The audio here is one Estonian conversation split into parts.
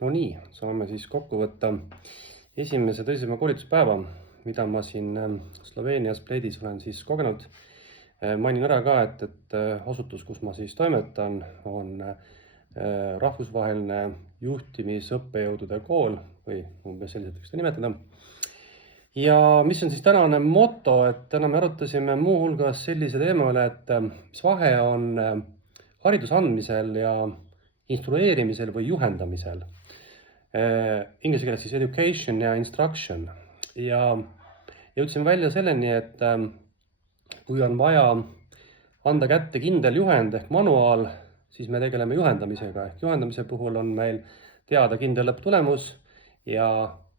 No nii, saame siis kokku võtta esimese tõsisema koolituspäeva, mida ma siin Sloveenias Pledis olen siis kogenud. Mainin ära ka, et asutus, kus ma siis toimetan, on rahvusvaheline juhtimisõppejõudude kool või umbes selliselt võiks seda nimetada. Ja mis on siis tänane moto, et täna me arutasime muuhulgas sellise teema üle, et mis vahe on hariduse andmisel ja instrueerimisel või juhendamisel. Inglise keeles siis education ja instruction. Ja jõudsime välja selleni, et kui on vaja anda kätte kindel juhend ehk manuaal, siis me tegeleme juhendamisega. Ehk juhendamise puhul on meil teada kindel lõpptulemus ja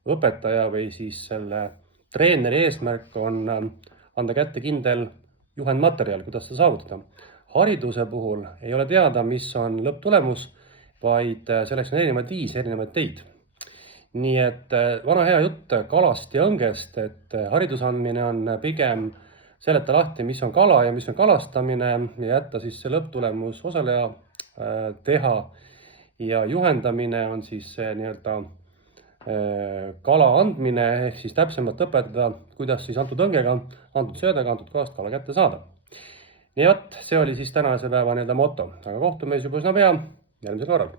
õpetaja või siis selle treeneri eesmärk on anda kätte kindel juhendmaterjal, kuidas seda saavutada. Hariduse puhul ei ole teada, mis on lõpptulemus, vaid selleks on erinevaid viise, erinevaid teid. Nii et vana hea jutt kalast ja õngest, et hariduse andmine on pigem seleta lahti, mis on kala ja mis on kalastamine ja jätta siis see lõpptulemus osaleja teha. Ja juhendamine on siis nii-öelda kala andmine ehk siis täpsemalt õpetada, kuidas siis antud õngega, antud söödaga, antud kalast kala kätte saada. Nii et see oli siis tänase päeva moto, aga kohtume juba üsna pea järgmisel korral.